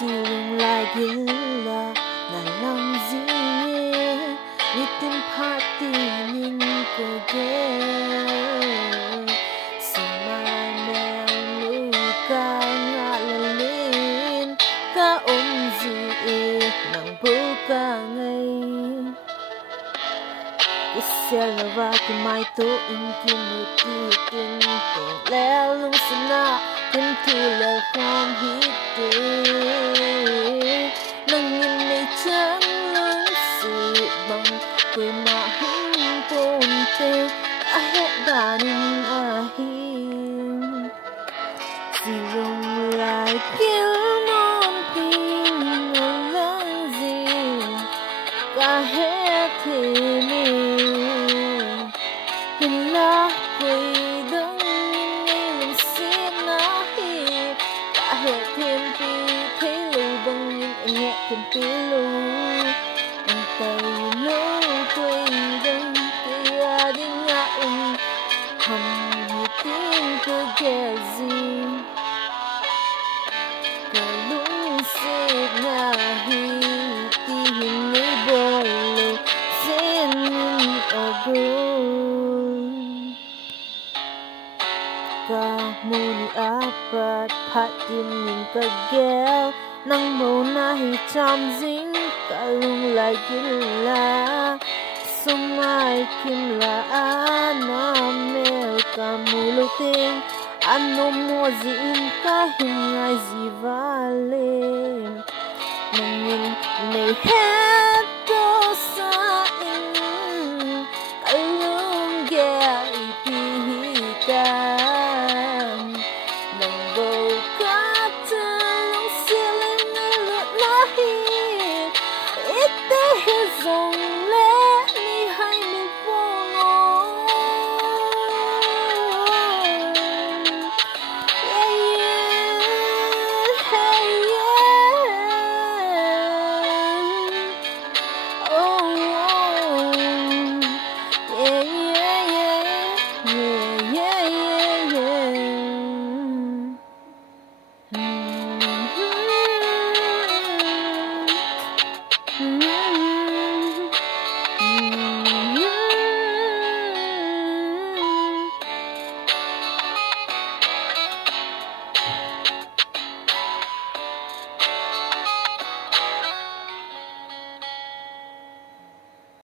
Silong lagila na lang zinge Itin patining kagel Sumanang luka nga lalin Kaumzi ng bukangay Isalawa kimay tuing kinutitin Kung lelong sana Kentulal kong hiti Nanginay tiyang langsibang Ko'y mahimpunte Ahit daning ahim Silong lagil munting alangzin Kahit himin Hila ko'y dangin sinahi Kahit himpi kay lubang yung ingat kimpilo Ang tayo ko'y dang kaya di nga hamiting kagazin Kalungsig na hitihin ni bolo Sinin agon Kamuni apat patin yung kagel Nang maunahi chamzing kalong lagila Sumay kimlaan na kamuluting Ano mo zin kahingay zivalim Nanging neheto sa in Kalong gel ipihikan Nang bukatan ang siling nilot lahit Itehizong